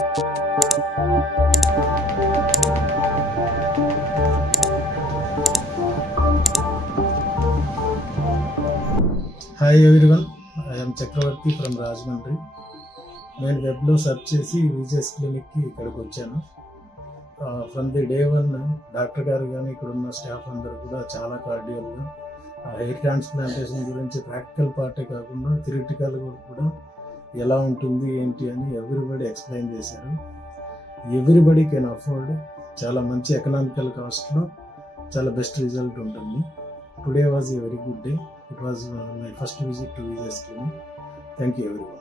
Hi everyone, I'm Chakravarthi from Rajahmundry. నేను వెబ్లో search చేసి విజేఎస్ క్లినిక్కి ఇక్కడికి వచ్చాను. From the day one doctor గారు కానీ ఇక్కడ ఉన్న స్టాఫ్ అందరూ కూడా చాలా కార్డియల్గా హెయిర్ ట్రాన్స్ప్లాంటేషన్ గురించి ప్రాక్టికల్ పార్టే కాకుండా థియరిటికల్గా కూడా ఎలా ఉంటుంది ఏంటి అని ఎవ్రీబడి ఎక్స్ప్లెయిన్ చేశారు. ఎవ్రీబడి కెన్ అఫోర్డ్, చాలా మంచి ఎకనామికల్ కాస్ట్లో చాలా బెస్ట్ రిజల్ట్ ఉంటుంది. Today was a very good day. It was my first visit to VJS Clinic. Thank you everyone.